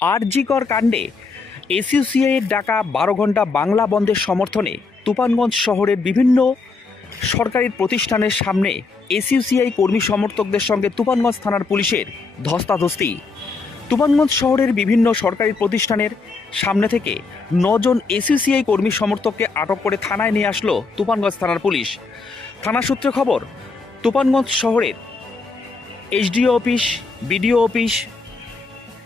আরজিকর কাণ্ডে এসইউসিআইয়ের ডাকা বারো ঘণ্টা বাংলা বন্ধের সমর্থনে তুফানগঞ্জ শহরের বিভিন্ন সরকারি প্রতিষ্ঠানের সামনে এসইউসিআই কর্মী সমর্থকদের সঙ্গে তুফানগঞ্জ থানার পুলিশের ধস্তাধস্তি। তুফানগঞ্জ শহরের বিভিন্ন সরকারি প্রতিষ্ঠানের সামনে থেকে নজন এসইউসিআই কর্মী সমর্থককে আটক করে থানায় নিয়ে আসলো তুফানগঞ্জ থানার পুলিশ। থানা সূত্রে খবর, তুফানগঞ্জ শহরের এইচডিও অফিস, বিডিও অফিস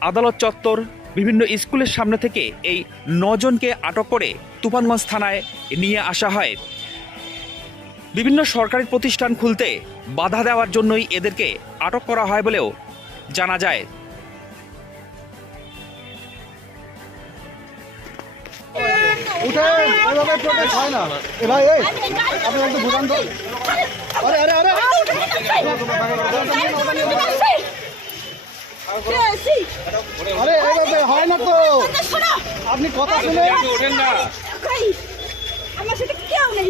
আদালত চত্বর বিভিন্ন স্কুলের সামনে থেকে এই নজনকে আটক করে তুফানগঞ্জ থানায় নিয়ে আসা হয় বিভিন্ন সরকারি প্রতিষ্ঠান খুলতে বাধা দেওয়ার জন্যই এদেরকে আটক করা হয় বলেও জানা যায় উঠেন এভাবে হয় না আরে এভাবে হয় না তো আপনি কথা শুনে আমার সাথে কেউ নেই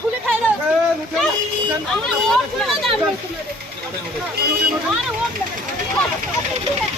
খুলে খাই দাও আমার ওট দাও আরে ওট এগুলো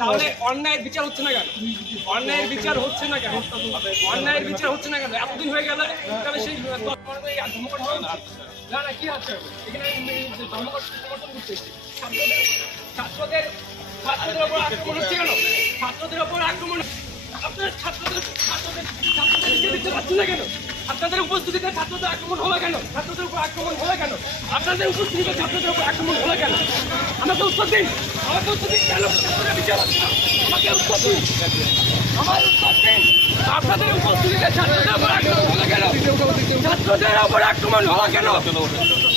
তাহলে অন্যায়ের বিচার হচ্ছে না কেন? অন্যায়ের বিচার হচ্ছে না কেন? অন্যায়ের বিচার হচ্ছে না কেন? এতদিন হয়ে গেল, তাহলে সেই না কি করতে ছাত্রদের ছাত্রদের ওপর আক্রমণ হচ্ছে ছাত্রদের ওপর ছাত্রদের ছাত্রদের ছাত্রদের দিতে না কেন? উপস্থিতিতে ছাত্রদের আক্রমণ হলো কেন? ছাত্রদের উপর আক্রমণ হলো কেন? আপনাদের উপস্থিতিতে ছাত্রদের উপর আক্রমণ হলো কেন? আমাকে উত্তর দিন। আমাকে উত্তর কেন? আমাকে উত্তর আমার উত্তর আপনাদের উপস্থিতিতে ছাত্রদের উপর আক্রমণ হলো কেন? ছাত্রদের উপর আক্রমণ হলো কেন?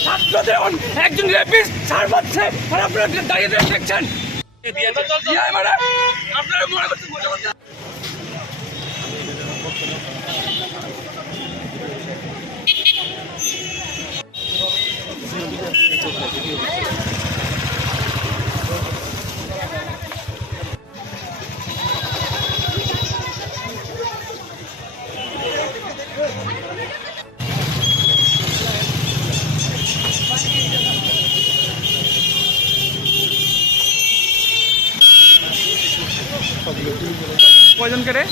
ছাত্রদের একজন রেপিস্ট ছাড় পাচ্ছে আর আপনারা দাঁড়িয়ে দাঁড়িয়ে দেখছেন। মানে আপনারা মনে করছেন কয়জনকে রে?